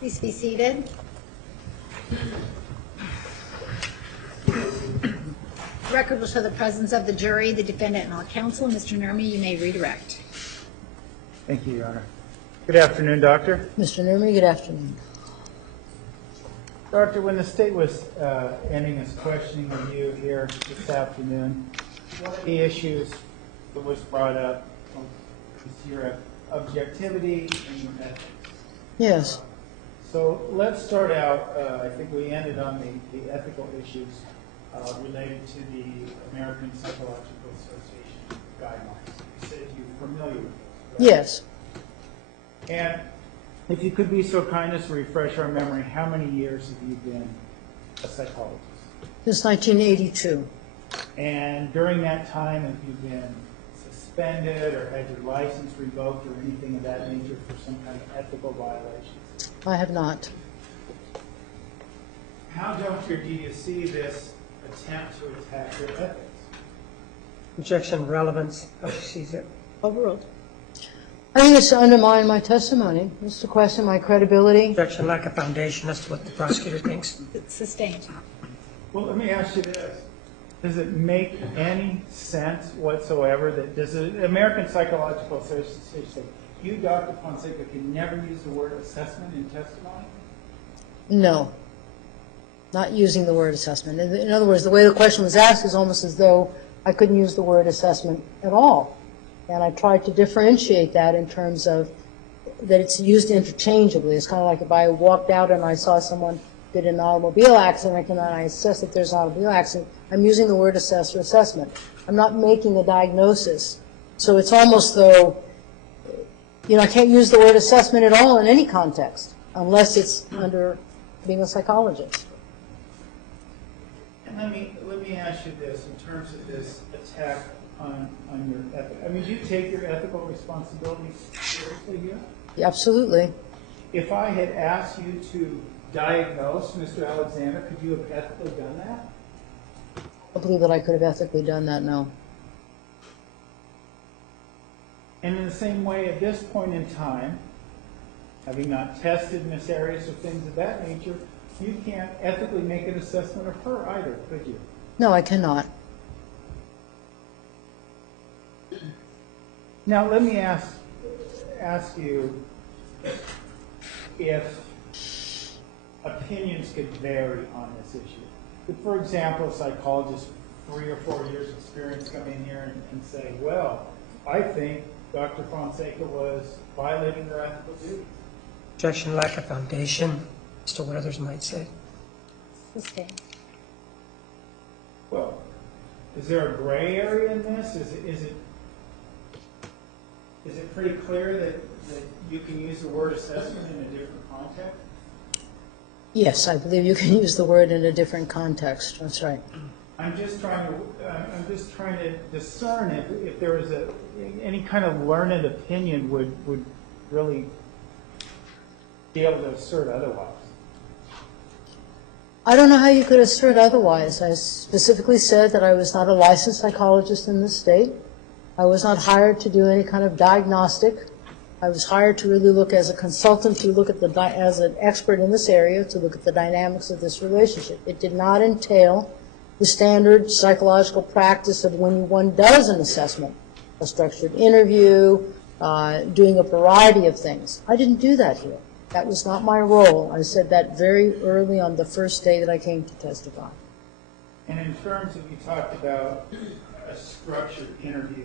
Please be seated. Record will show the presence of the jury, the defendant, and all counsel. Mr. Nurmi, you may redirect. Thank you, Your Honor. Good afternoon, Doctor. Mr. Nurmi, good afternoon. Doctor, when the state was ending its questioning of you here this afternoon, one of the issues that was brought up was your objectivity and your ethics. Yes. So let's start out, I think we ended on the ethical issues related to the American Psychological Association guidelines. You said you're familiar with those, right? Yes. And if you could be so kind as to refresh our memory, how many years have you been a psychologist? Since 1982. And during that time, have you been suspended or had your license revoked or anything of that nature for some kind of ethical violations? I have not. How, Doctor, do you see this attempt to attack your ethics? Objection, relevance, how she sees it. Overruled. I think it's to undermine my testimony. It's to question my credibility. Objection, lack of foundation as to what the prosecutor thinks. It's sustained. Well, let me ask you this. Does it make any sense whatsoever that does the American Psychological Association say you, Dr. Fonseca, can never use the word assessment in testimony? No. Not using the word assessment. In other words, the way the question was asked is almost as though I couldn't use the word assessment at all. And I tried to differentiate that in terms of that it's used interchangeably. It's kind of like if I walked out and I saw someone did an automobile accident and then I assess that there's an automobile accident, I'm using the word assess or assessment. I'm not making a diagnosis. So it's almost though, I can't use the word assessment at all in any context unless it's under being a psychologist. And let me ask you this in terms of this attack on your ethics. I mean, do you take your ethical responsibilities seriously here? Yeah, absolutely. If I had asked you to diagnose Mr. Alexander, could you have ethically done that? I believe that I could have ethically done that, no. And in the same way, at this point in time, having not tested Miss Arias or things of that nature, you can't ethically make an assessment of her either, could you? No, I cannot. Now, let me ask you if opinions could vary on this issue. If, for example, a psychologist with 3 or 4 years experience come in here and say, well, I think Dr. Fonseca was violating her ethical duties. Objection, lack of foundation as to what others might say. Sustained. Well, is there a gray area in this? Is it pretty clear that you can use the word assessment in a different context? Yes, I believe you can use the word in a different context. That's right. I'm just trying to discern if there is any kind of learned opinion would really be able to assert otherwise. I don't know how you could assert otherwise. I specifically said that I was not a licensed psychologist in this state. I was not hired to do any kind of diagnostic. I was hired to really look as a consultant, to look at as an expert in this area, to look at the dynamics of this relationship. It did not entail the standard psychological practice of when one does an assessment, a structured interview, doing a variety of things. I didn't do that here. That was not my role. I said that very early on the first day that I came to testify. And in terms of, you talked about a structured interview,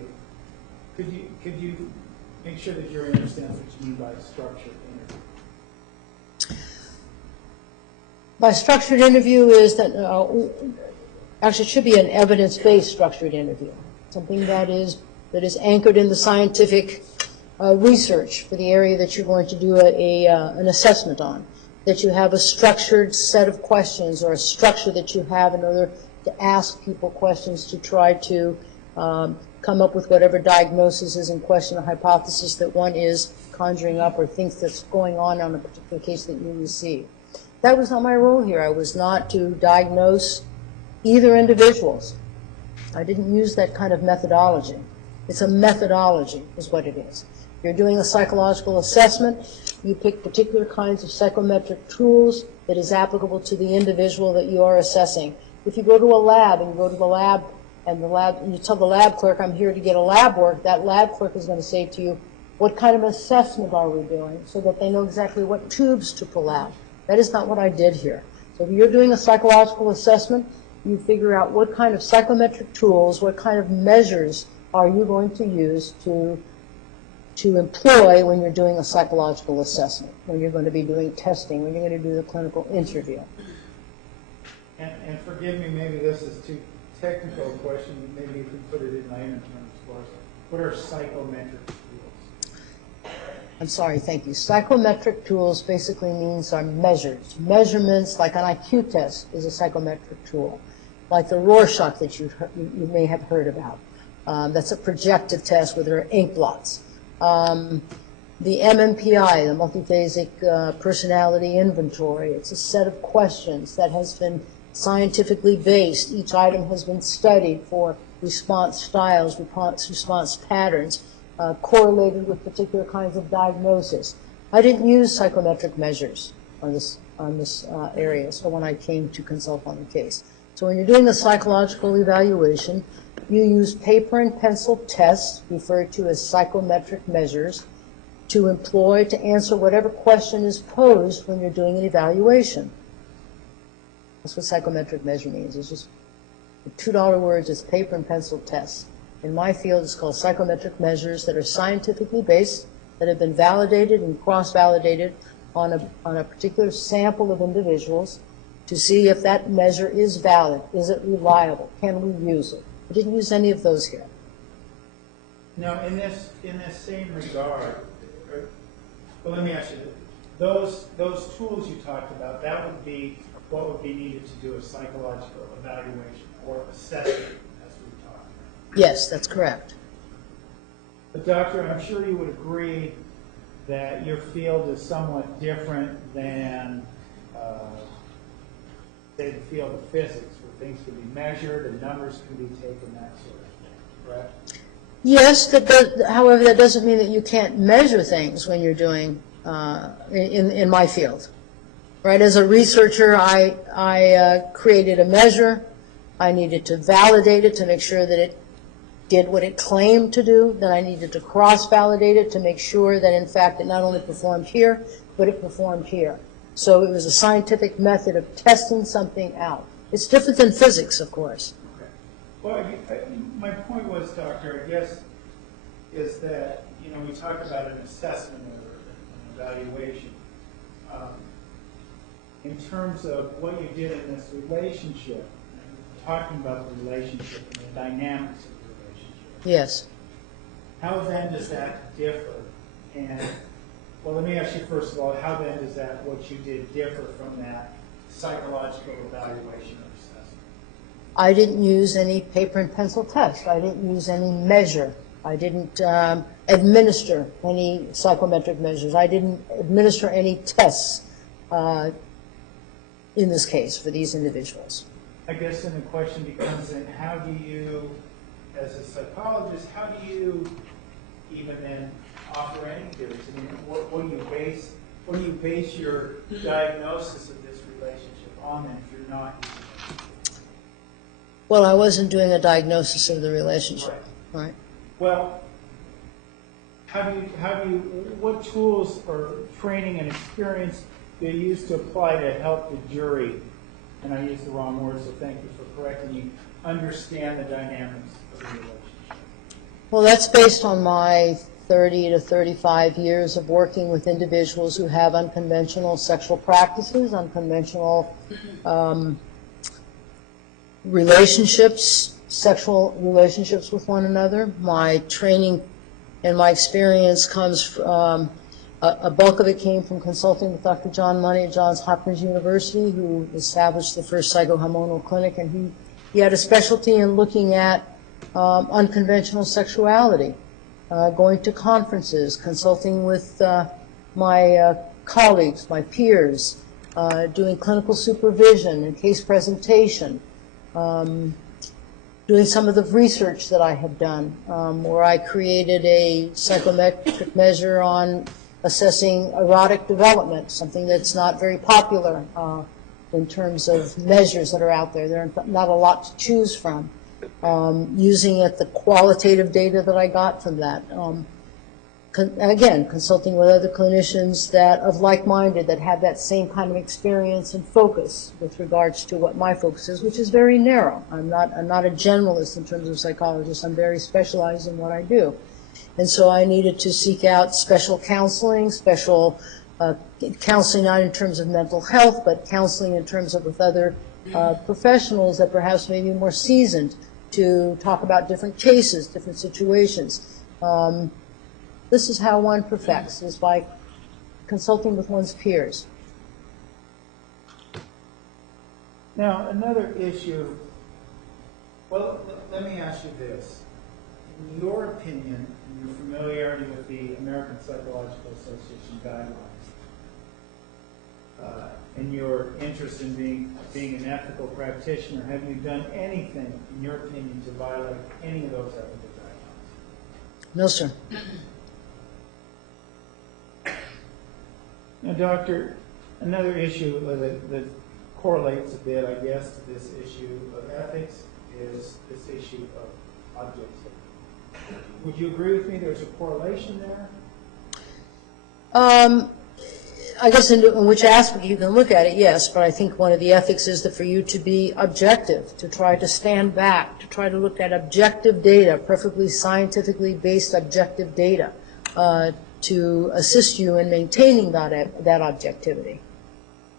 could you make sure that your understands what you mean by a structured interview? By structured interview is that, actually it should be an evidence-based structured interview, something that is that is anchored in the scientific research for the area that you're going to do an assessment on, that you have a structured set of questions or a structure that you have in order to ask people questions to try to come up with whatever diagnosis is in question, a hypothesis that one is conjuring up or thinks that's going on a particular case that you receive. That was not my role here. I was not to diagnose either individuals. I didn't use that kind of methodology. It's a methodology is what it is. You're doing a psychological assessment, you pick particular kinds of psychometric tools that is applicable to the individual that you are assessing. If you go to a lab and you go to the lab and you tell the lab clerk, I'm here to get a lab work, that lab clerk is going to say to you, what kind of assessment are we doing, so that they know exactly what tubes to pull out. That is not what I did here. So if you're doing a psychological assessment, you figure out what kind of psychometric tools, what kind of measures are you going to use to employ when you're doing a psychological assessment, when you're going to be doing testing, when you're going to do the clinical interview. And forgive me, maybe this is too technical a question, maybe you can put it in layman terms for us. What are psychometric tools? I'm sorry, thank you. Psychometric tools basically means are measures. Measurements, like an IQ test, is a psychometric tool. Like the Rorschach that you may have heard about. That's a projective test where there are ink blots. The MMPI, the multiphasic personality inventory, it's a set of questions that has been scientifically based. Each item has been studied for response styles, response patterns, correlated with particular kinds of diagnosis. I didn't use psychometric measures on this area, so when I came to consult on the case. So when you're doing a psychological evaluation, you use paper and pencil tests, referred to as psychometric measures, to employ to answer whatever question is posed when you're doing an evaluation. That's what psychometric measure means. It's just $2 words, it's paper and pencil tests. In my field, it's called psychometric measures that are scientifically based, that have been validated and cross-validated on a particular sample of individuals to see if that measure is valid. Is it reliable? Can we use it? I didn't use any of those here. Now, in this same regard, well, let me ask you, those tools you talked about, that would be what would be needed to do a psychological evaluation or assessment, as we talked about. Yes, that's correct. But doctor, I'm sure you would agree that your field is somewhat different than, say, the field of physics, where things can be measured and numbers can be taken, that sort of thing, correct? Yes, however, that doesn't mean that you can't measure things when you're doing, in my field. Right, as a researcher, I created a measure. I needed to validate it to make sure that it did what it claimed to do. Then I needed to cross-validate it to make sure that, in fact, it not only performed here, but it performed here. So it was a scientific method of testing something out. It's different than physics, of course. Okay. Well, my point was, doctor, I guess, is that, we talked about an assessment or an evaluation. In terms of what you did in this relationship, talking about the relationship and the dynamics of the relationship. Yes. How then does that differ? And, well, let me ask you first of all, how then does that, what you did, differ from that psychological evaluation or assessment? I didn't use any paper and pencil test. I didn't use any measure. I didn't administer any psychometric measures. I didn't administer any tests in this case for these individuals. I guess then the question becomes then, how do you, as a psychologist, how do you even then offer any theories? I mean, what do you base your diagnosis of this relationship on then if you're not using it? Well, I wasn't doing a diagnosis of the relationship, right? Well, what tools or training and experience do you use to apply to help the jury, and I used the wrong word, so thank you for correcting me, understand the dynamics of the relationship? Well, that's based on my 30 to 35 years of working with individuals who have unconventional sexual practices, unconventional relationships, sexual relationships with one another. My training and my experience comes from, a bulk of it came from consulting with Dr. John Money at Johns Hopkins University, who established the first psychohormonal clinic, and he had a specialty in looking at unconventional sexuality, going to conferences, consulting with my colleagues, my peers, doing clinical supervision and case presentation, doing some of the research that I have done, where I created a psychometric measure on assessing erotic development, something that's not very popular in terms of measures that are out there. There are not a lot to choose from. Using the qualitative data that I got from that. Again, consulting with other clinicians that of like-minded that have that same kind of experience and focus with regards to what my focus is, which is very narrow. I'm not a generalist in terms of psychologist. I'm very specialized in what I do. And so I needed to seek out special counseling, special counseling not in terms of mental health, but counseling in terms of with other professionals that perhaps may be more seasoned to talk about different cases, different situations. This is how one perfects, is by consulting with one's peers. Now, another issue, well, let me ask you this. In your opinion, and your familiarity with the American Psychological Association guidelines, and your interest in being an ethical practitioner, have you done anything, in your opinion, to violate any of those ethical guidelines? No, sir. Now, Doctor, another issue that correlates a bit, I guess, to this issue of ethics is this issue of objectivity. Would you agree with me there's a correlation there? I guess in which aspect you can look at it, yes, but I think one of the ethics is that for you to be objective, to try to stand back, to try to look at objective data, perfectly scientifically based objective data, to assist you in maintaining that objectivity.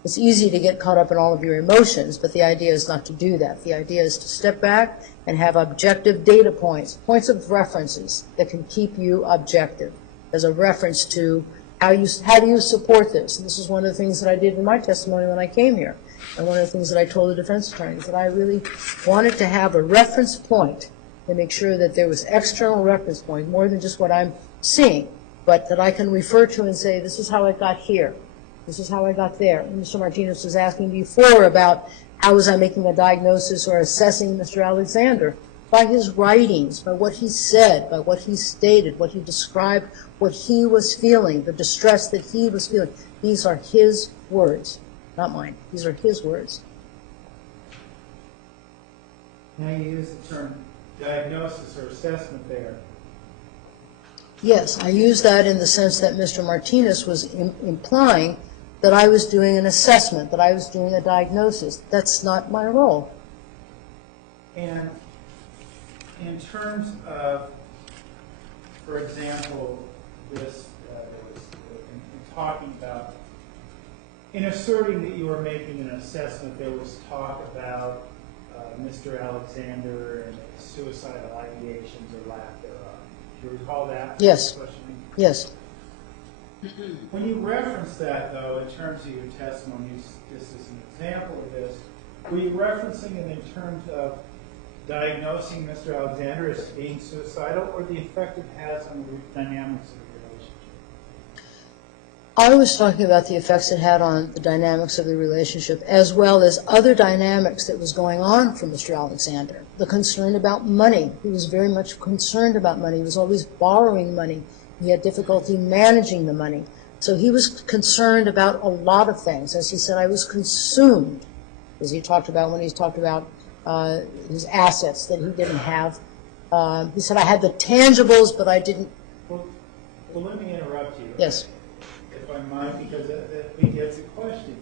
It's easy to get caught up in all of your emotions, but the idea is not to do that. The idea is to step back and have objective data points, points of references that can keep you objective as a reference to how do you support this. And this is one of the things that I did in my testimony when I came here. And one of the things that I told the defense attorneys, that I really wanted to have a reference point to make sure that there was external reference point, more than just what I'm seeing, but that I can refer to and say, this is how I got here. This is how I got there. And Mr. Martinez was asking before about how was I making a diagnosis or assessing Mr. Alexander. By his writings, by what he said, by what he stated, what he described, what he was feeling, the distress that he was feeling. These are his words, not mine. These are his words. Now you use the term diagnosis or assessment there. Yes, I use that in the sense that Mr. Martinez was implying that I was doing an assessment, that I was doing a diagnosis. That's not my role. And in terms of, for example, this, in talking about, in asserting that you were making an assessment, there was talk about Mr. Alexander and suicidal ideations or lack thereof. Do you recall that? Yes. Yes. When you reference that, though, in terms of your testimony, just as an example of this, were you referencing it in terms of diagnosing Mr. Alexander as being suicidal, or the effect it has on the dynamics of the relationship? I was talking about the effects it had on the dynamics of the relationship, as well as other dynamics that was going on for Mr. Alexander. The concern about money. He was very much concerned about money. He was always borrowing money. He had difficulty managing the money. So he was concerned about a lot of things. As he said, I was consumed, as he talked about when he talked about his assets that he didn't have. He said, I had the tangibles, but I didn't. Well, let me interrupt you. Yes. If I might, because that begets a question.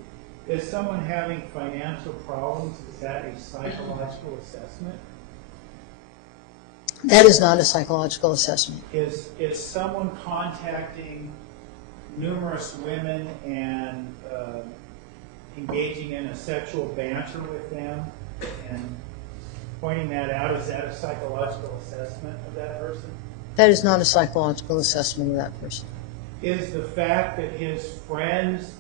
Is someone having financial problems, is that a psychological assessment? That is not a psychological assessment. Is someone contacting numerous women and engaging in a sexual banter with them and pointing that out, is that a psychological assessment of that person? That is not a psychological assessment of that person. Is the fact that his friends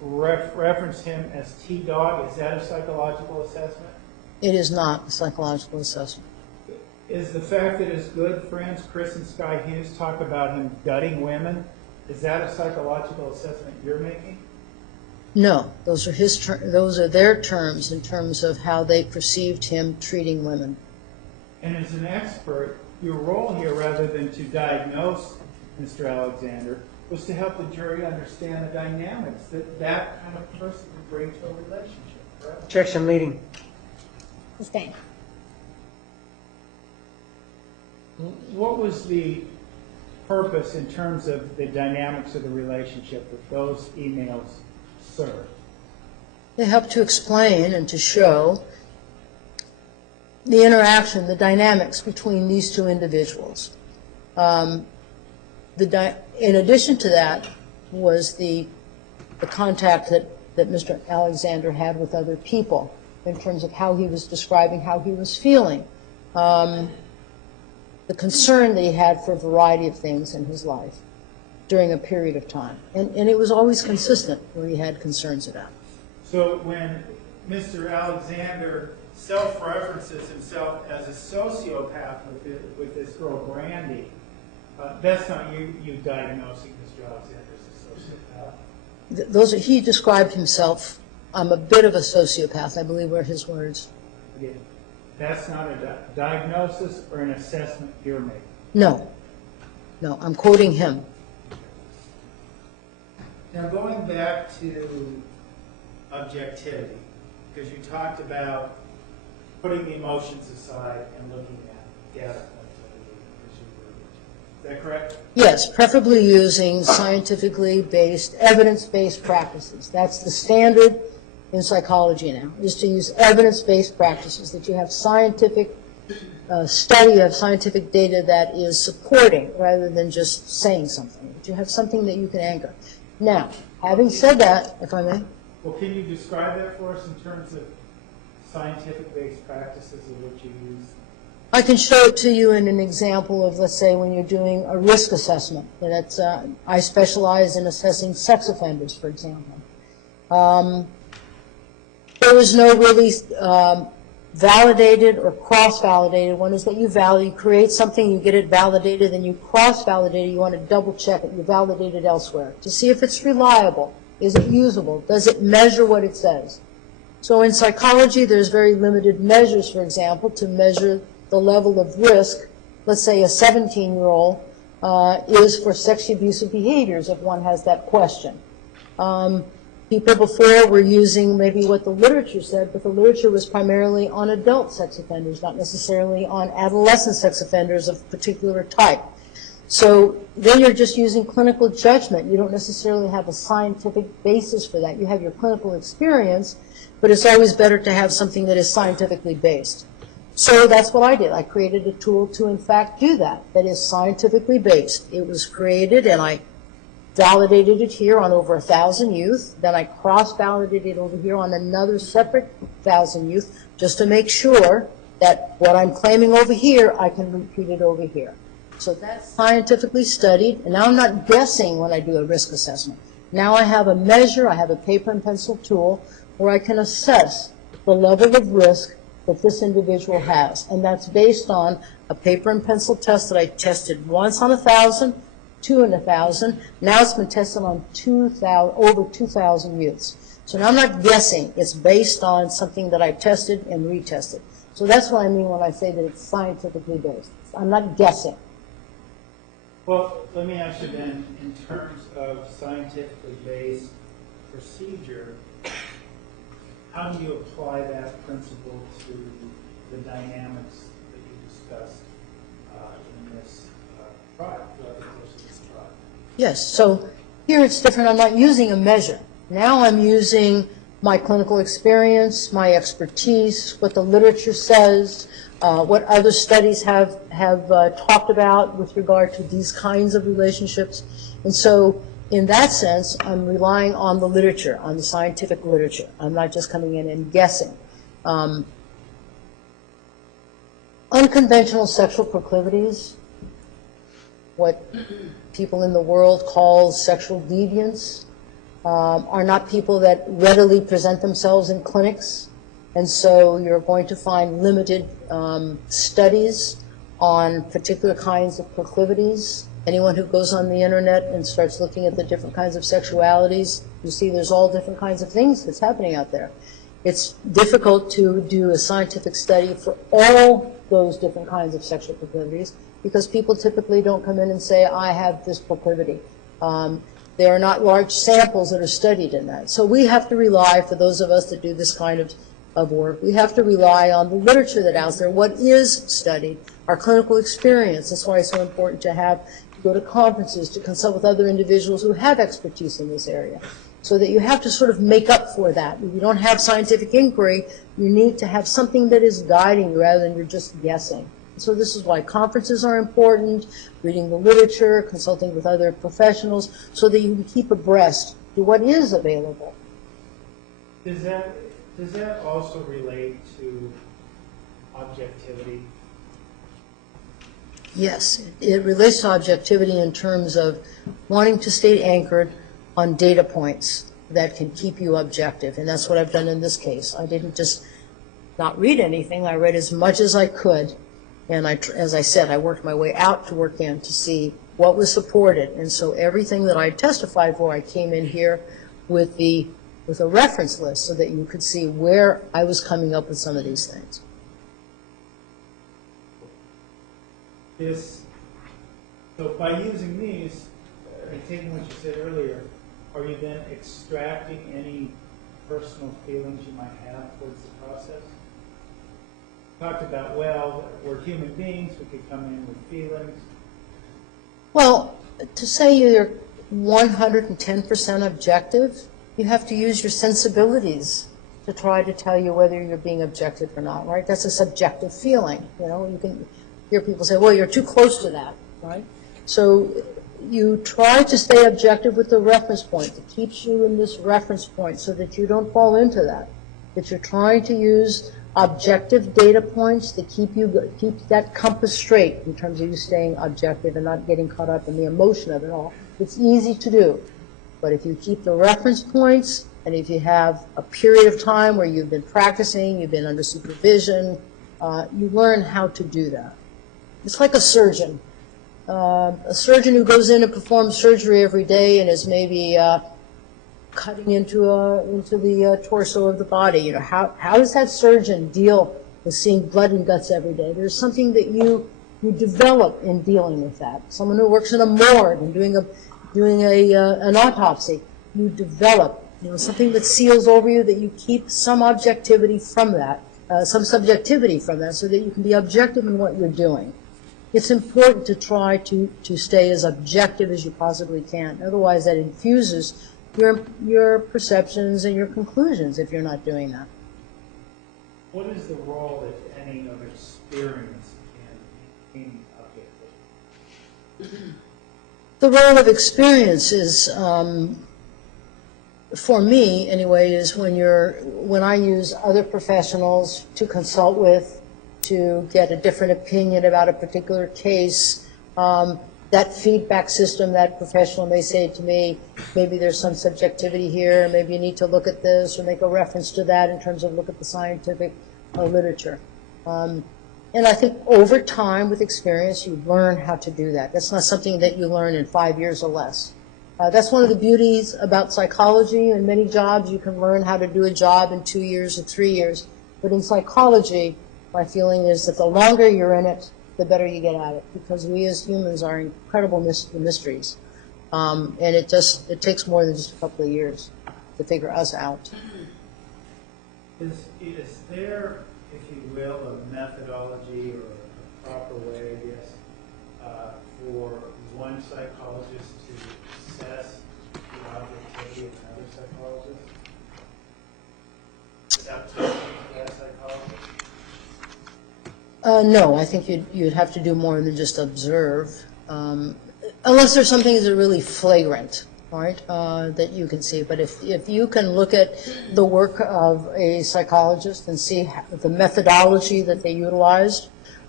reference him as T-Dog, is that a psychological assessment? It is not a psychological assessment. Is the fact that his good friends, Chris and Sky Hughes, talk about him gutting women, is that a psychological assessment you're making? No, those are their terms in terms of how they perceived him treating women. And as an expert, your role here, rather than to diagnose Mr. Alexander, was to help the jury understand the dynamics that that kind of person would bring to a relationship, correct? Objection leading. Sustained. What was the purpose in terms of the dynamics of the relationship that those emails served? They help to explain and to show the interaction, the dynamics between these two individuals. In addition to that was the contact that Mr. Alexander had with other people in terms of how he was describing how he was feeling, the concern that he had for a variety of things in his life during a period of time. And it was always consistent where he had concerns about. So when Mr. Alexander self-references himself as a sociopath with this girl, Brandy, that's not you diagnosing Mr. Alexander as a sociopath? He described himself, I'm a bit of a sociopath, I believe were his words. Again, that's not a diagnosis or an assessment you're making. No, I'm quoting him. Now going back to objectivity, because you talked about putting the emotions aside and looking at data points, I believe, as you were. Is that correct? Yes, preferably using scientifically based, evidence-based practices. That's the standard in psychology now, is to use evidence-based practices, that you have scientific study of scientific data that is supporting rather than just saying something. That you have something that you can anchor. Now, having said that, if I may. Well, can you describe that for us in terms of scientific-based practices of which you use? I can show it to you in an example of, let's say, when you're doing a risk assessment. That's, I specialize in assessing sex offenders, for example. There is no really validated or cross-validated one. Is that you create something, you get it validated, then you cross-validate it, you want to double-check it, you validate it elsewhere to see if it's reliable. Is it usable? Does it measure what it says? So in psychology, there's very limited measures, for example, to measure the level of risk. Let's say a 17-year-old is for sexually abusive behaviors, if one has that question. People before were using maybe what the literature said, but the literature was primarily on adult sex offenders, not necessarily on adolescent sex offenders of particular type. So then you're just using clinical judgment. You don't necessarily have a scientific basis for that. You have your clinical experience, but it's always better to have something that is scientifically based. So that's what I did. I created a tool to, in fact, do that is scientifically based. It was created, and I validated it here on over 1,000 youth. Then I cross-validated it over here on another separate 1,000 youth, just to make sure that what I'm claiming over here, I can repeat it over here. So that's scientifically studied, and now I'm not guessing when I do a risk assessment. Now I have a measure, I have a paper and pencil tool where I can assess the level of risk that this individual has. And that's based on a paper and pencil test that I tested once on 1,000, 2 in 1,000. Now it's been tested on over 2,000 youths. So now I'm not guessing. It's based on something that I've tested and retested. So that's what I mean when I say that it's scientifically based. I'm not guessing. Well, let me ask you then, in terms of scientifically based procedure, how do you apply that principle to the dynamics that you discussed in this trial, throughout the course of this trial? Yes, so here it's different. I'm not using a measure. Now I'm using my clinical experience, my expertise, what the literature says, what other studies have talked about with regard to these kinds of relationships. And so in that sense, I'm relying on the literature, on the scientific literature. I'm not just coming in and guessing. Unconventional sexual proclivities, what people in the world call sexual deviants, are not people that readily present themselves in clinics. And so you're going to find limited studies on particular kinds of proclivities. Anyone who goes on the internet and starts looking at the different kinds of sexualities, you see there's all different kinds of things that's happening out there. It's difficult to do a scientific study for all those different kinds of sexual proclivities because people typically don't come in and say, I have this proclivity. There are not large samples that are studied in that. So we have to rely, for those of us that do this kind of work, we have to rely on the literature that's out there, what is studied, our clinical experience. That's why it's so important to go to conferences, to consult with other individuals who have expertise in this area, so that you have to sort of make up for that. If you don't have scientific inquiry, you need to have something that is guiding you rather than you're just guessing. So this is why conferences are important, reading the literature, consulting with other professionals, so that you can keep abreast to what is available. Does that also relate to objectivity? Yes, it relates to objectivity in terms of wanting to stay anchored on data points that can keep you objective, and that's what I've done in this case. I didn't just not read anything. I read as much as I could, and as I said, I worked my way out to work in to see what was supported, and so everything that I testified for, I came in here with a reference list so that you could see where I was coming up with some of these things. So by using these, taking what you said earlier, are you then extracting any personal feelings you might have towards the process? Talked about, well, we're human beings, we could come in with feelings. Well, to say you're 110% objective, you have to use your sensibilities to try to tell you whether you're being objective or not, right? That's a subjective feeling. You know, you can hear people say, well, you're too close to that, right? So you try to stay objective with the reference point that keeps you in this reference point so that you don't fall into that you're trying to use objective data points to keep that compass straight in terms of you staying objective and not getting caught up in the emotion of it all. It's easy to do, but if you keep the reference points and if you have a period of time where you've been practicing, you've been under supervision, you learn how to do that. It's like a surgeon. A surgeon who goes in and performs surgery every day and is maybe cutting into the torso of the body. You know, how does that surgeon deal with seeing blood and guts every day? There's something that you develop in dealing with that. Someone who works in a morgue and doing an autopsy, you develop, you know, something that seals over you, that you keep some objectivity from that, some subjectivity from that, so that you can be objective in what you're doing. It's important to try to stay as objective as you possibly can. Otherwise, that infuses your perceptions and your conclusions if you're not doing that. What is the role, if any, of experience in maintaining objectivity? The role of experience is, for me anyway, is when I use other professionals to consult with, to get a different opinion about a particular case. That feedback system, that professional may say to me, maybe there's some subjectivity here, maybe you need to look at this or make a reference to that in terms of look at the scientific literature. And I think over time with experience you learn how to do that. That's not something that you learn in 5 years or less. That's one of the beauties about psychology. In many jobs you can learn how to do a job in 2 years or 3 years. But in psychology, my feeling is that the longer you're in it, the better you get at it, because we as humans are incredible mysteries. And it takes more than just a couple of years to figure us out. Is there, if you will, a methodology or a proper way, I guess, for one psychologist to assess the objectivity of another psychologist? Without talking to that psychologist? No, I think you'd have to do more than just observe, unless there's something that's really flagrant, right, that you can see. But if you can look at the work of a psychologist and see the methodology that they utilized,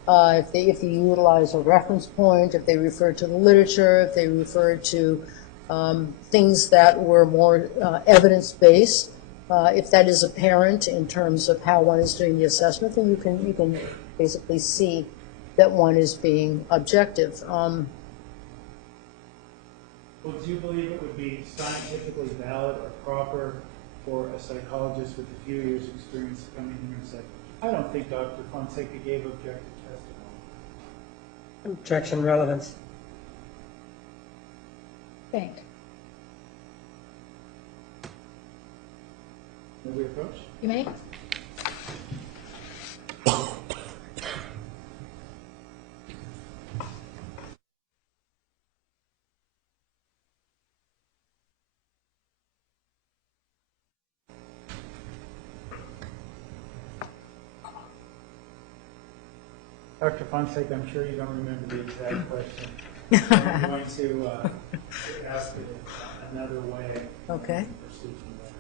if they utilize a reference point, if they refer to the literature, if they refer to things that were more evidence-based, if that is apparent in terms of how one is doing the assessment, then you can basically see that one is being objective. Well, do you believe it would be scientifically valid or proper for a psychologist with a few years' experience to come in here and say, I don't think Dr. Fonseca gave objective testimony? Objection, relevance. Thank. May we approach? You may. Dr. Fonseca, I'm sure you don't remember the exact question. I'm going to ask it another way. Okay. Proceed from there.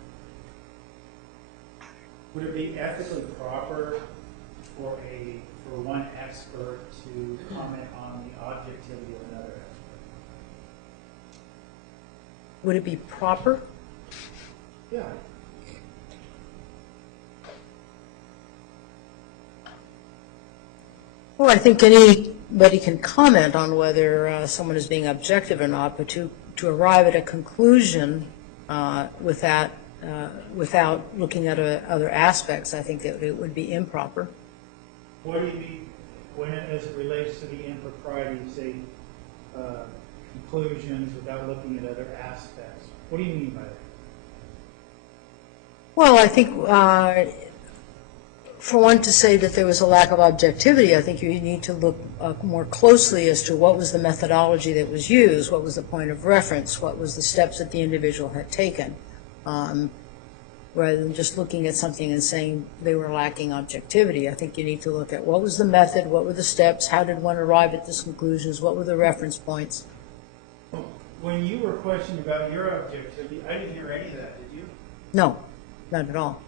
Would it be ethically proper for one expert to comment on the objectivity of another expert? Would it be proper? Yeah. Well, I think anybody can comment on whether someone is being objective or not, but to arrive at a conclusion without looking at other aspects, I think that it would be improper. What do you mean when as it relates to the impropriety, say, conclusions without looking at other aspects? What do you mean by that? Well, I think for one to say that there was a lack of objectivity, I think you need to look more closely as to what was the methodology that was used, what was the point of reference, what was the steps that the individual had taken, rather than just looking at something and saying they were lacking objectivity. I think you need to look at what was the method, what were the steps, how did one arrive at these conclusions, what were the reference points. When you were questioning about your objectivity, I didn't hear any of that, did you? No, not at all.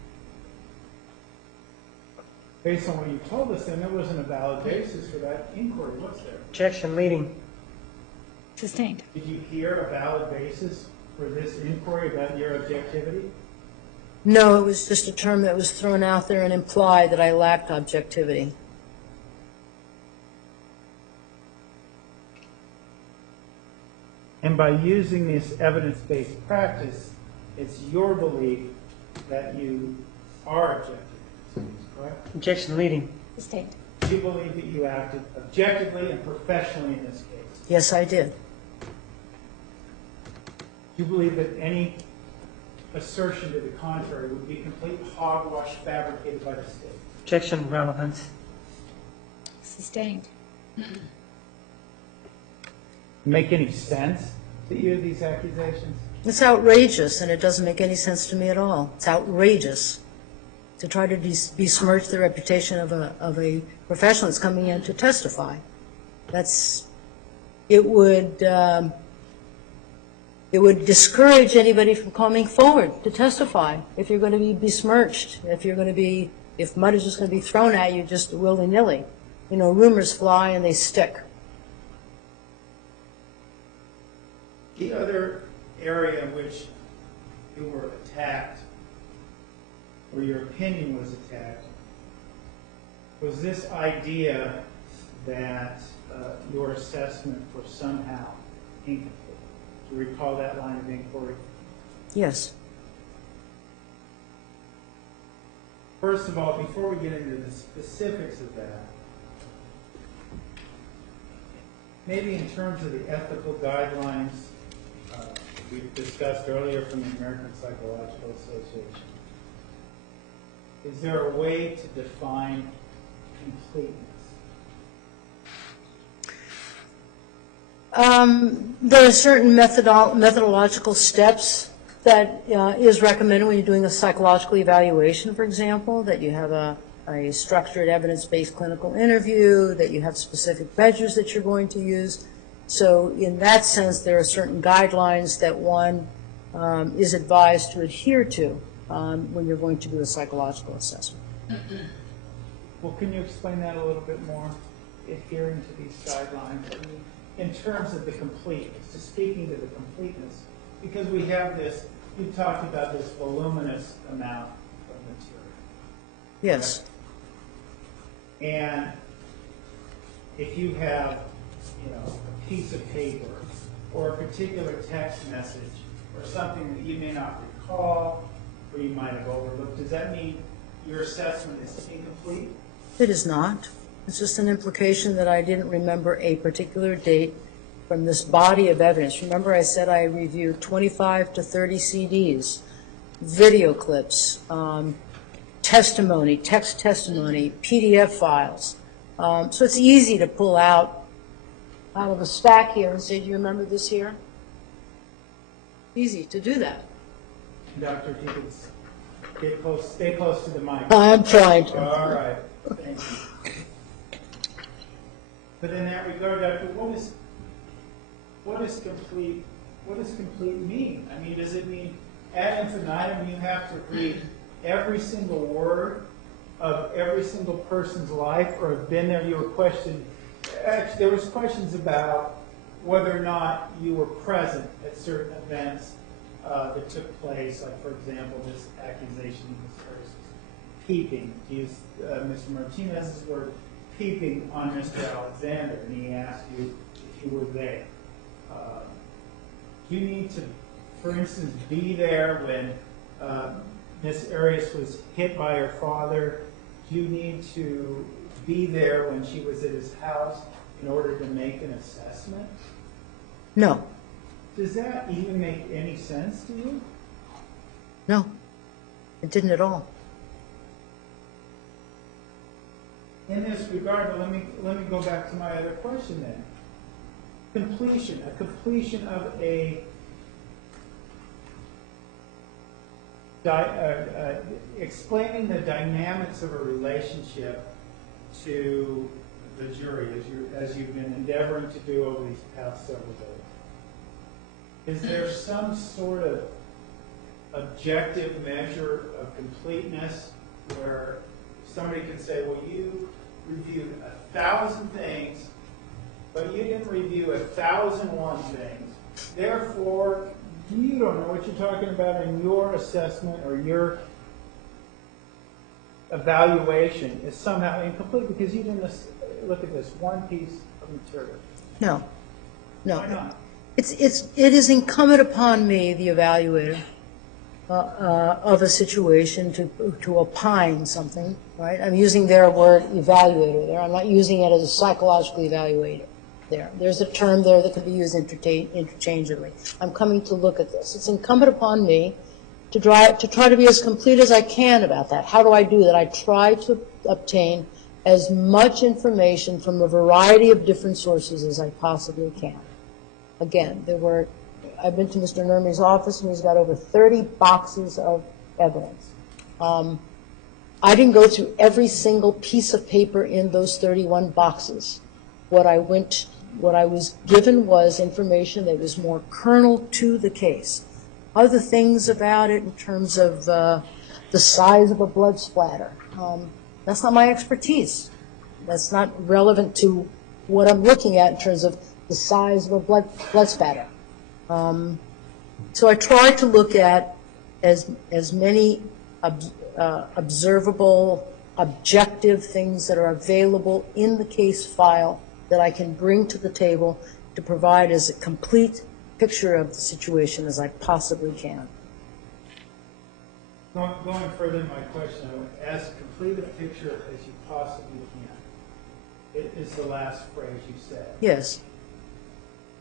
Based on what you told us, then there wasn't a valid basis for that inquiry, was there? Objection, leading. Sustained. Did you hear a valid basis for this inquiry about your objectivity? No, it was just a term that was thrown out there and implied that I lacked objectivity. And by using this evidence-based practice, it's your belief that you are objective, correct? Objection, leading. Sustained. You believe that you acted objectively and professionally in this case. Yes, I did. You believe that any assertion to the contrary would be complete hogwash fabricated by the state. Objection, relevance. Sustained. Make any sense to you, these accusations? It's outrageous, and it doesn't make any sense to me at all. It's outrageous to try to besmirch the reputation of a professional that's coming in to testify. It would discourage anybody from coming forward to testify if you're going to be besmirched, if mud is just going to be thrown at you just willy-nilly. You know, rumors fly and they stick. The other area in which you were attacked, or your opinion was attacked, was this idea that your assessment was somehow incomplete. Do you recall that line of inquiry? Yes. First of all, before we get into the specifics of that, maybe in terms of the ethical guidelines we discussed earlier from the American Psychological Association, is there a way to define completeness? There are certain methodological steps that is recommended when you're doing a psychological evaluation, for example, that you have a structured evidence-based clinical interview, that you have specific measures that you're going to use. So in that sense, there are certain guidelines that one is advised to adhere to when you're going to do a psychological assessment. Well, can you explain that a little bit more? adhering to these guidelines? I mean, in terms of the completeness, just speaking to the completeness, because we have this, you talked about this voluminous amount of material. Yes. And if you have, a piece of paper or a particular text message or something that you may not recall or you might have overlooked, does that mean your assessment is incomplete? It is not. It's just an implication that I didn't remember a particular date from this body of evidence. Remember, I said I reviewed 25 to 30 CDs, video clips, testimony, text testimony, PDF files. So it's easy to pull out of a stack here and say, do you remember this here? Easy to do that. Doctor, if you could stay close to the mic. I'm trying to. All right. Thank you. But in that regard, Doctor, what does complete mean? I mean, does it mean ad infinitum you have to read every single word of every single person's life, or have been there? You were questioned. Actually, there was questions about whether or not you were present at certain events that took place. Like, for example, this accusation of this person peeping. To use Mr. Martinez's word, peeping on Mr. Alexander, and he asked you if you were there. You need to, for instance, be there when Ms. Arias was hit by her father. You need to be there when she was at his house in order to make an assessment. No. Does that even make any sense to you? No. It didn't at all. In this regard, but let me go back to my other question then. A completion of explaining the dynamics of a relationship to the jury, as you've been endeavoring to do over these past several days. Is there some sort of objective measure of completeness where somebody can say, well, you reviewed 1,000 things, but you didn't review 1,001 things. Therefore, you don't know what you're talking about in your assessment or your evaluation is somehow incomplete because you didn't look at this one piece of material. No. No. Why not? It is incumbent upon me, the evaluator, of a situation to opine something, right? I'm using their word evaluator there. I'm not using it as a psychological evaluator there. There's a term there that can be used interchangeably. I'm coming to look at this. It's incumbent upon me to try to be as complete as I can about that. How do I do that? I try to obtain as much information from a variety of different sources as I possibly can. Again, I've been to Mr. Nurmi's office, and he's got over 30 boxes of evidence. I didn't go through every single piece of paper in those 31 boxes. What I was given was information that was more kernel to the case. Other things about it in terms of the size of a blood splatter, that's not my expertise. That's not relevant to what I'm looking at in terms of the size of a blood spatter. So I try to look at as many observable, objective things that are available in the case file that I can bring to the table to provide as a complete picture of the situation as I possibly can. Going further in my question, I would as complete a picture as you possibly can. It is the last phrase you said. Yes.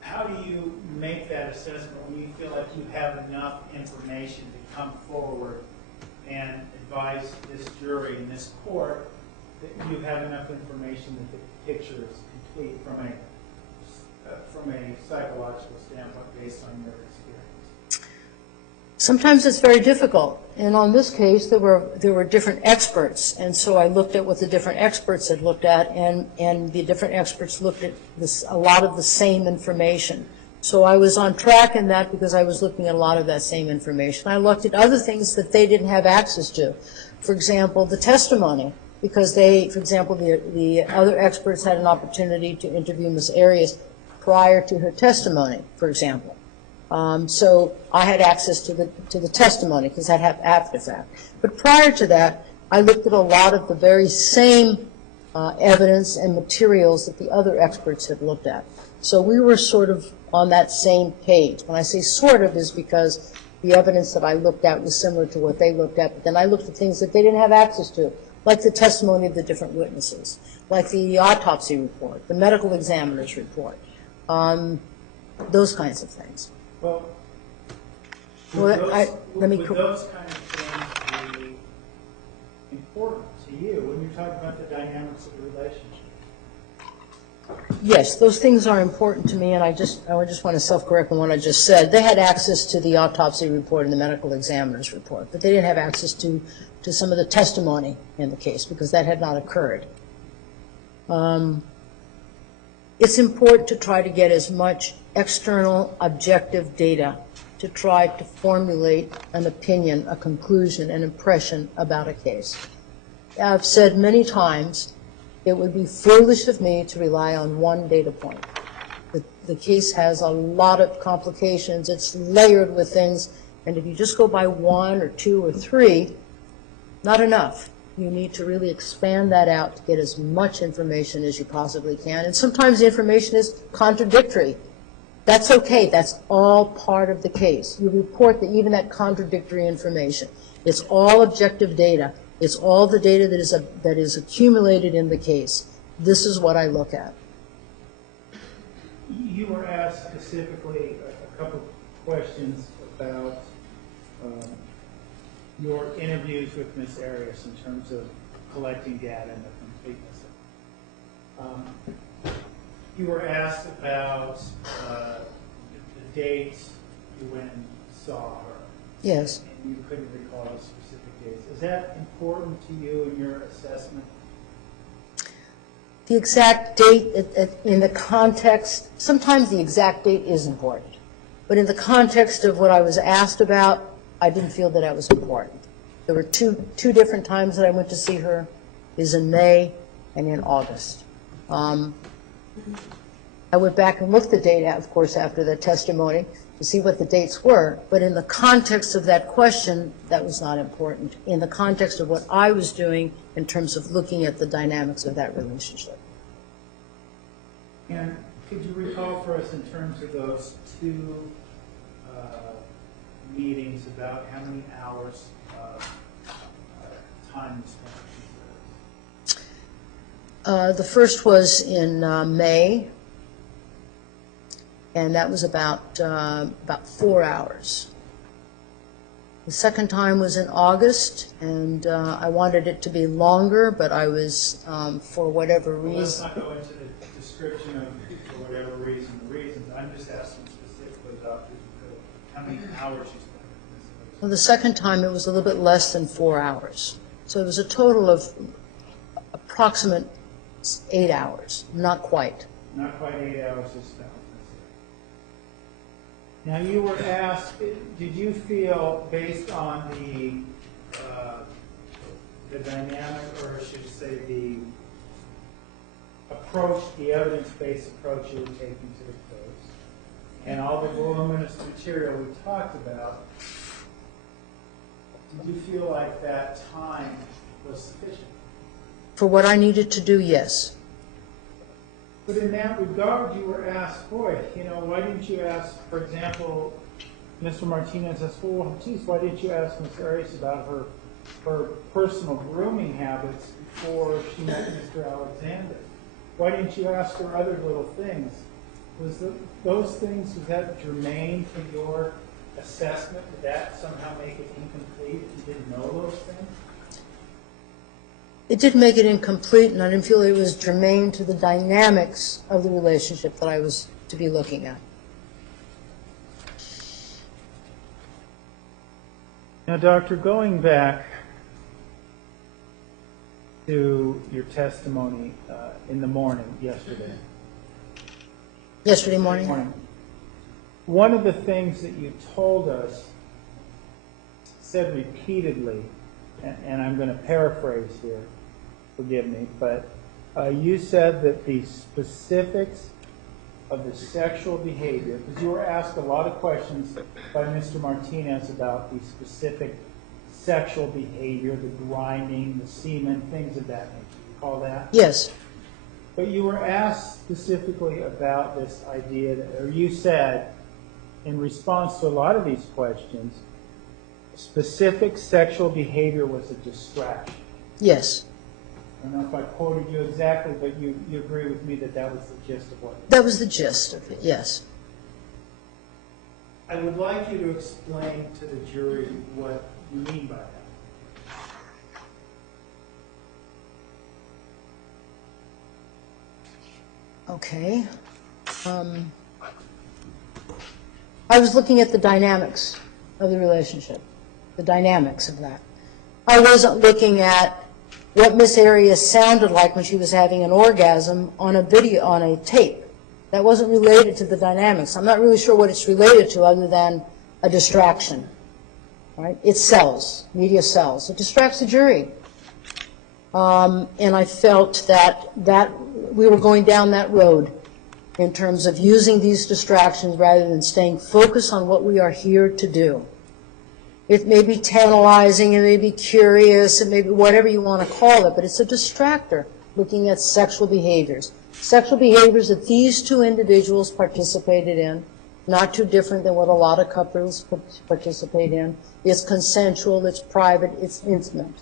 How do you make that assessment when you feel like you have enough information to come forward and advise this jury and this court that you have enough information that the picture is complete from a psychological standpoint based on your experience? Sometimes it's very difficult, and on this case there were different experts, and so I looked at what the different experts had looked at, and the different experts looked at a lot of the same information. So I was on track in that because I was looking at a lot of that same information. I looked at other things that they didn't have access to. For example, the testimony because they, for example, the other experts had an opportunity to interview Ms. Arias prior to her testimony, for example. So I had access to the testimony because that happened after the fact. But prior to that, I looked at a lot of the very same evidence and materials that the other experts had looked at. So we were sort of on that same page. When I say sort of is because the evidence that I looked at was similar to what they looked at, but then I looked at things that they didn't have access to, like the testimony of the different witnesses, like the autopsy report, the medical examiner's report, those kinds of things. Well, Well, would those kind of things be important to you when you're talking about the dynamics of the relationship? Yes, those things are important to me, and I just want to self-correct on what I just said. They had access to the autopsy report and the medical examiner's report, but they didn't have access to some of the testimony in the case because that had not occurred. It's important to try to get as much external objective data to try to formulate an opinion, a conclusion, an impression about a case. I've said many times it would be foolish of me to rely on one data point. The case has a lot of complications. It's layered with things, and if you just go by one or two or three, not enough. You need to really expand that out to get as much information as you possibly can. And sometimes the information is contradictory. That's okay. That's all part of the case. You report even that contradictory information. It's all objective data. It's all the data that is accumulated in the case. This is what I look at. You were asked specifically a couple of questions about your interviews with Ms. Arias in terms of collecting data and the completeness of it. You were asked about the dates you went and saw her. Yes. And you couldn't recall those specific dates. Is that important to you in your assessment? The exact date in the context, sometimes the exact date is important. But in the context of what I was asked about, I didn't feel that was important. There were two different times that I went to see her, is in May and in August. I went back and looked at the data, of course, after the testimony to see what the dates were, but in the context of that question, that was not important. In the context of what I was doing in terms of looking at the dynamics of that relationship. And could you recall for us in terms of those two meetings about how many hours of time you spent? The first was in May, and that was about 4 hours. The second time was in August, and I wanted it to be longer, but I was, for whatever reason. Let's not go into the description of, for whatever reason, the reasons. I'm just asking specifically, Dr. how many hours you spent. Well, the second time it was a little bit less than 4 hours. So it was a total of approximate 8 hours, not quite. Not quite 8 hours is spent. Now you were asked, did you feel based on the dynamic, or I should say the approach, the evidence-based approach you were taking to the case, and all the voluminous material we talked about, did you feel like that time was sufficient? For what I needed to do, yes. But in that regard, you were asked, boy, why didn't you ask, for example, Mr. Martinez asked, well, geez, why didn't you ask Ms. Arias about her personal grooming habits before she met Mr. Alexander? Why didn't you ask her other little things? Was that germane to your assessment? Did that somehow make it incomplete if you didn't know those things? It did make it incomplete, and I didn't feel it was germane to the dynamics of the relationship that I was to be looking at. Now, Doctor, going back to your testimony in the morning yesterday. Yesterday morning? One of the things that you told us, said repeatedly, and I'm going to paraphrase here, forgive me, but you said that the specifics of the sexual behavior, because you were asked a lot of questions by Mr. Martinez about the specific sexual behavior, the grinding, the semen, things of that nature. You call that? Yes. But you were asked specifically about this idea, that, or you said, in response to a lot of these questions, specific sexual behavior was a distraction. Yes. I don't know if I quoted you exactly, but you agree with me that that was the gist of what you said. That was the gist of it, yes. I would like you to explain to the jury what you mean by that. Okay. I was looking at the dynamics of the relationship, the dynamics of that. I wasn't looking at what Miss Arias sounded like when she was having an orgasm on a video, on a tape. That wasn't related to the dynamics. I'm not really sure what it's related to other than a distraction, right? It sells, media sells. It distracts the jury. And I felt that we were going down that road in terms of using these distractions rather than staying focused on what we are here to do. It may be tantalizing, it may be curious, it may be whatever you want to call it, but it's a distractor looking at sexual behaviors. Sexual behaviors that these two individuals participated in, not too different than what a lot of couples participate in. It's consensual, it's private, it's intimate.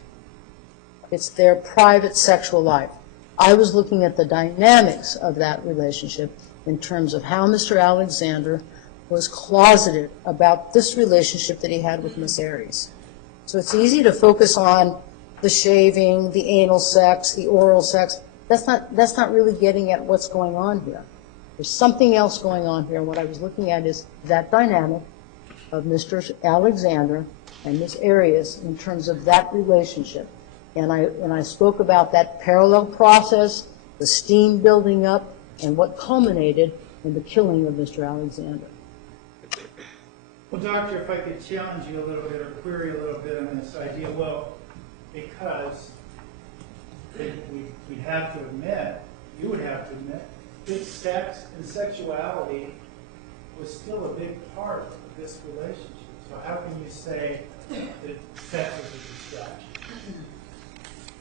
It's their private sexual life. I was looking at the dynamics of that relationship in terms of how Mr. Alexander was closeted about this relationship that he had with Miss Arias. So it's easy to focus on the shaving, the anal sex, the oral sex. That's not really getting at what's going on here. There's something else going on here. What I was looking at is that dynamic of Mr. Alexander and Miss Arias in terms of that relationship. And I spoke about that parallel process, the steam building up, and what culminated in the killing of Mr. Alexander. Well, Doctor, if I could challenge you a little bit or query a little bit on this idea, well, because we'd have to admit, you would have to admit, that sex and sexuality was still a big part of this relationship. So how can you say that sex was a distraction?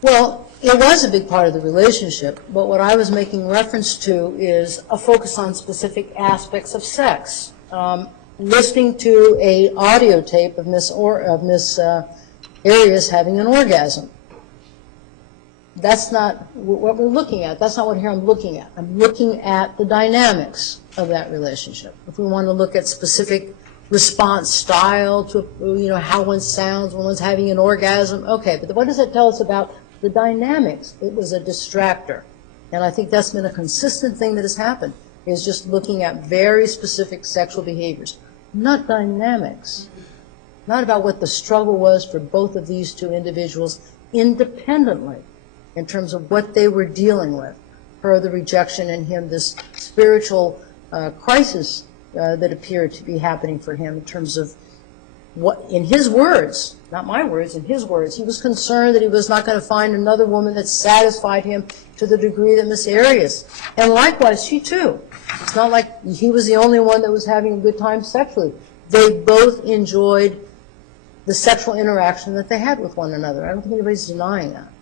Well, it was a big part of the relationship, but what I was making reference to is a focus on specific aspects of sex. Listening to a audio tape of Miss Arias having an orgasm. That's not what we're looking at. That's not what here I'm looking at. I'm looking at the dynamics of that relationship. If we want to look at specific response style to how one sounds when one's having an orgasm, okay, but what does it tell us about the dynamics? It was a distractor. And I think that's been a consistent thing that has happened, is just looking at very specific sexual behaviors, not dynamics, not about what the struggle was for both of these two individuals independently in terms of what they were dealing with, per the rejection in him, this spiritual crisis that appeared to be happening for him in terms of what, in his words, not my words, in his words, he was concerned that he was not going to find another woman that satisfied him to the degree that Miss Arias. And likewise, she too. It's not like he was the only one that was having a good time sexually. They both enjoyed the sexual interaction that they had with one another. I don't think anybody's denying that.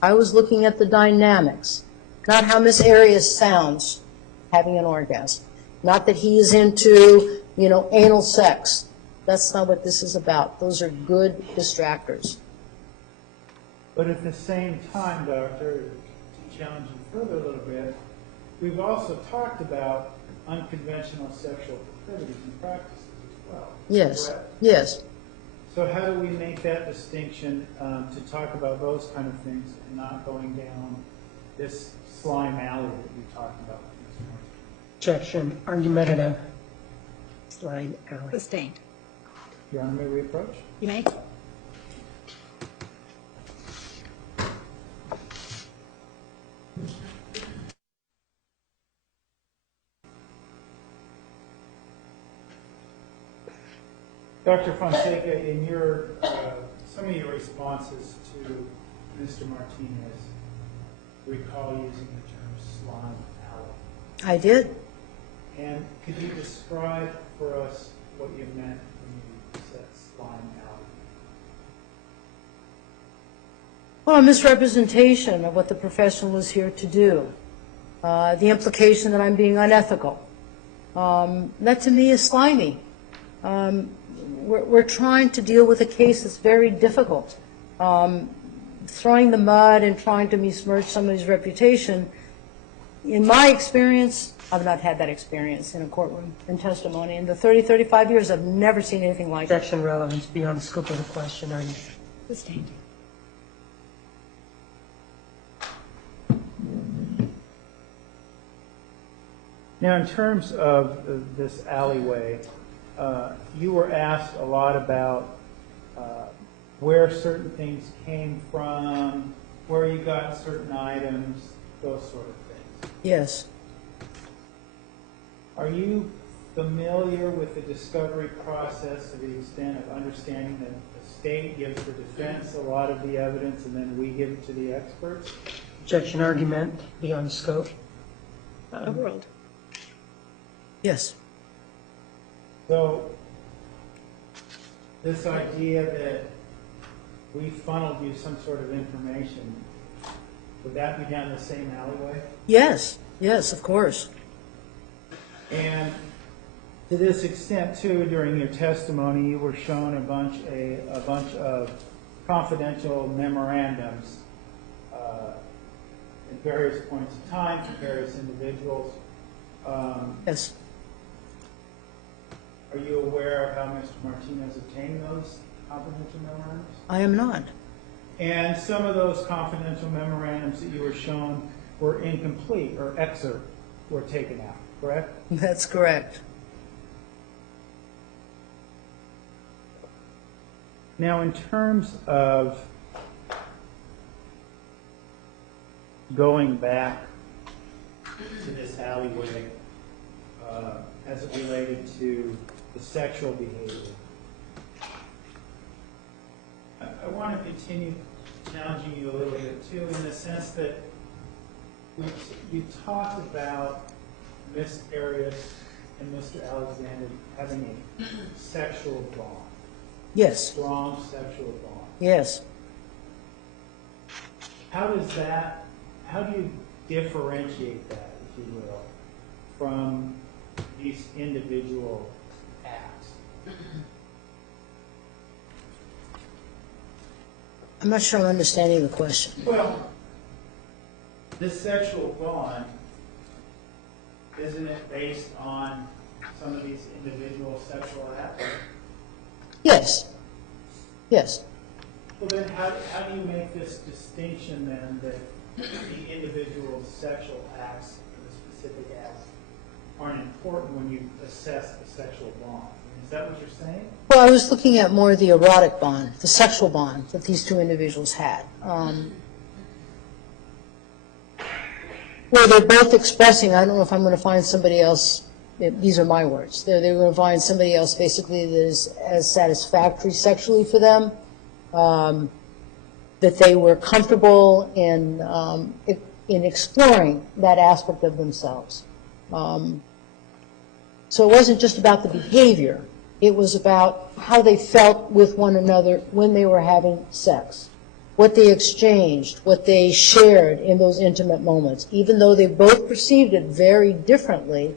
I was looking at the dynamics, not how Miss Arias sounds having an orgasm. Not that he is into, anal sex. That's not what this is about. Those are good distractors. But at the same time, Doctor, to challenge you further a little bit, we've also talked about unconventional sexual proclivities and practices as well. Yes, correct? yes. So how do we make that distinction to talk about those kind of things and not going down this slime alley that you talked about? Objection, argumentative, slide alley. Sustained. Your Honor, may we approach? You may. Dr. Fonseca, in your some of your responses to Mr. Martinez, recall using the term slime alley. I did. And could you describe for us what you meant when you said slime alley? Well, a misrepresentation of what the profession was here to do. The implication that I'm being unethical. That to me is slimy. We're trying to deal with a case that's very difficult. Throwing the mud and trying to besmirch somebody's reputation, in my experience, I've not had that experience in a courtroom in testimony. In the 35 years, I've never seen anything like that. Objection relevance beyond the scope of the question. Are you? Sustained. Now, in terms of this alleyway, you were asked a lot about where certain things came from, where you got certain items, those sort of things. Yes. Are you familiar with the discovery process to the extent of understanding that the state gives the defense a lot of the evidence and then we give it to the experts? Objection argument beyond scope. Overruled. Yes. So, this idea that we funneled you some sort of information, would that be down the same alleyway? Yes. Yes, of course. And to this extent, too, during your testimony, you were shown a bunch of confidential memorandums at various points in time from various individuals. Yes. Are you aware of how Mr. Martinez obtained those confidential memorandums? I am not. And some of those confidential memorandums that you were shown were incomplete, or excerpt were taken out, correct? That's correct. Now, in terms of going back to this alleyway as it related to the sexual behavior, I want to continue challenging you a little bit too, in the sense that you talked about Miss Arias and Mr. Alexander having a sexual bond, Yes. strong sexual bond. Yes. How do you differentiate that, if you will, from these individual acts? I'm not sure I'm understanding the question. Well, this sexual bond, isn't it based on some of these individual sexual acts? Yes. Yes. Well, then how do you make this distinction then that the individual sexual acts, the specific acts, aren't important when you assess the sexual bond? Is that what you're saying? Well, I was looking at more the erotic bond, the sexual bond that these two individuals had. Where they're both expressing, I don't know if I'm going to find somebody else, these are my words, they're going to find somebody else basically that is as satisfactory sexually for them, that they were comfortable in exploring that aspect of themselves. So it wasn't just about the behavior, it was about how they felt with one another when they were having sex, what they exchanged, what they shared in those intimate moments, even though they both perceived it very differently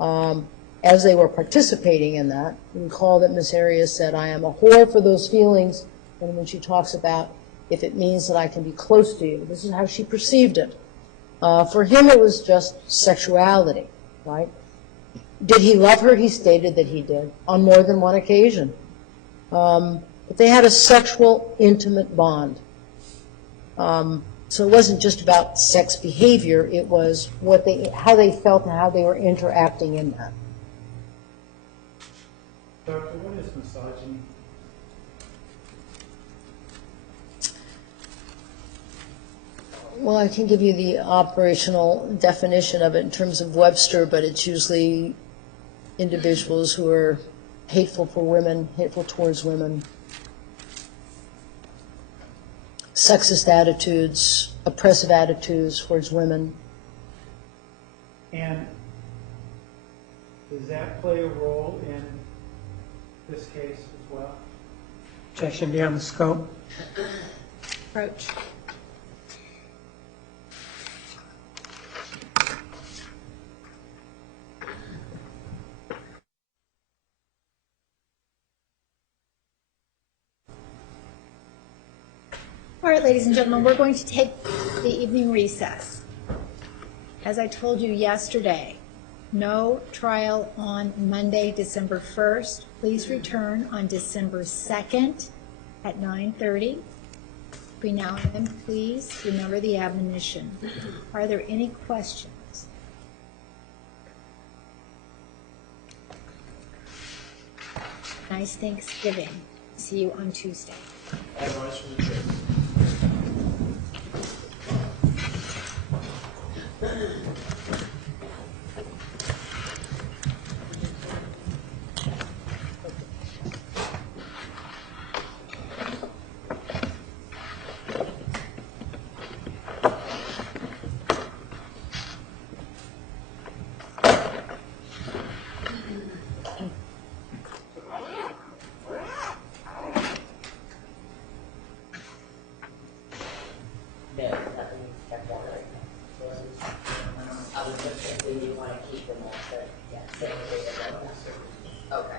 as they were participating in that. Recall that Miss Arias said, "I am a whore for those feelings," and when she talks about if it means that I can be close to you, this is how she perceived it. For him, it was just sexuality, right? Did he love her? He stated that he did on more than one occasion. But they had a sexual, intimate bond. So it wasn't just about sex behavior, it was how they felt and how they were interacting in that. Doctor, what is misogyny? Well, I can give you the operational definition of it in terms of Webster, but it's usually individuals who are hateful for women, hateful towards women. sexist attitudes, oppressive attitudes towards women. And does that play a role in this case as well? Objection beyond the scope. Approach. All right, ladies and gentlemen, we're going to take the evening recess. As I told you yesterday, no trial on Monday, December 1st. Please return on December 2nd at 9:30. Between now and then, please remember the admonition. Are there any questions? Nice Thanksgiving. See you on Tuesday. Advice from the chair. No, nothing kept on right now. I was just thinking you want to keep them all, but yeah, same thing. Okay.